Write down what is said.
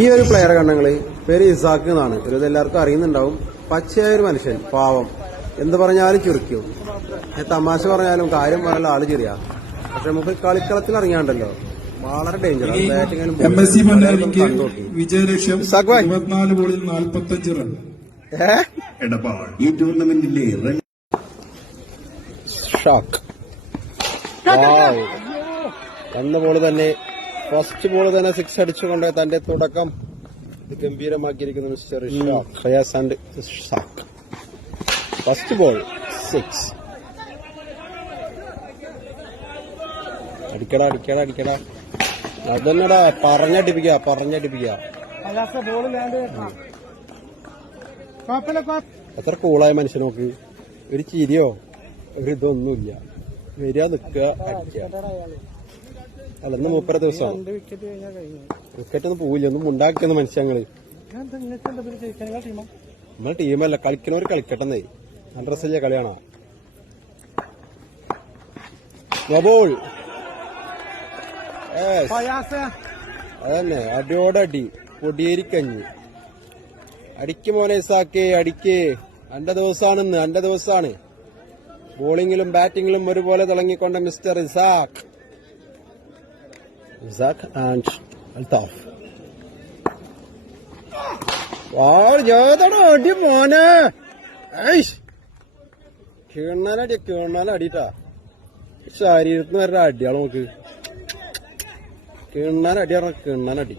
ഈ ഒരു പ്ലെയർ കണ്ടങ്ങള് പേര് ഇസാക്ക് എന്നാണ്. ഇത് എല്ലാവർക്കും അറിയുന്നുണ്ടാവും. പച്ചയായ ഒരു മനുഷ്യൻ, പാവം. എന്ത് പറഞ്ഞാലും ചുരുക്കും. തമാശ പറഞ്ഞാലും കാര്യം പറഞ്ഞാലും ആള് ചെറിയ. പക്ഷെ നമുക്ക് കളിക്കളത്തിൽ ഇറങ്ങിയാണ്ടല്ലോ വളരെ ഡേഞ്ചറാണ്. വിജയലക്ഷ്യം 24 ബോളിൽ 45 റൺ. ഈ ടൂർണമെന്റിലെ ഷോക്ക്. അന്ന് ബോൾ തന്നെ ഫസ്റ്റ് ബോൾ തന്നെ 6 അടിച്ചുകൊണ്ട് തന്റെ തുടക്കം ഗംഭീരമാക്കിയിരിക്കുന്നു മിസ്റ്റർ ഷാക്ക്. ഫയാസ് ആൻഡ് ഷാക്ക്. First ball 6. അടിക്കടാ അടിക്കടാ അടിക്കടാ. അതന്നെടാ പറഞ്ഞടിപ്പിക്ക. അത്ര കൂളായ മനുഷ്യനോക്ക് ഒരു ചിരിയോ ഒരു ഇതൊന്നുമില്ല. വരിക നിക്കുക അടിക്കുക. അല്ലെന്ന് 30 ദിവസം ക്രിക്കറ്റൊന്നും പോവില്ല. ഒന്നും ഉണ്ടാക്കുന്ന മനുഷ്യങ്ങള്. നമ്മളെ ടീമല്ല, കളിക്കണവര് കളിക്കട്ടെന്നേ. നല്ല രസമില്ല കളിയാണോ? ബോൾ അതന്നെ, അടിയോടടി പൊടിയേരിക്കഞ്ഞി. അടിക്ക് മോനെ ഇസാക്കേ, അടിക്ക്. അന്റെ ദിവസമാണെന്ന്, അന്റെ ദിവസമാണ്. ബോളിങ്ങിലും ബാറ്റിങ്ങിലും ഒരുപോലെ തിളങ്ങിക്കൊണ്ട മിസ്റ്റർ ഇസാക്ക് ആൻഡ് അൽത്താഫ്. അടി മോനെ. കിണ്ണാലടിട്ടാ. ശരീരത്തിന് വരെ അടിയാണ് നോക്ക്. കിണ്ണാനടി പറഞ്ഞ കിണ്ണാനടി.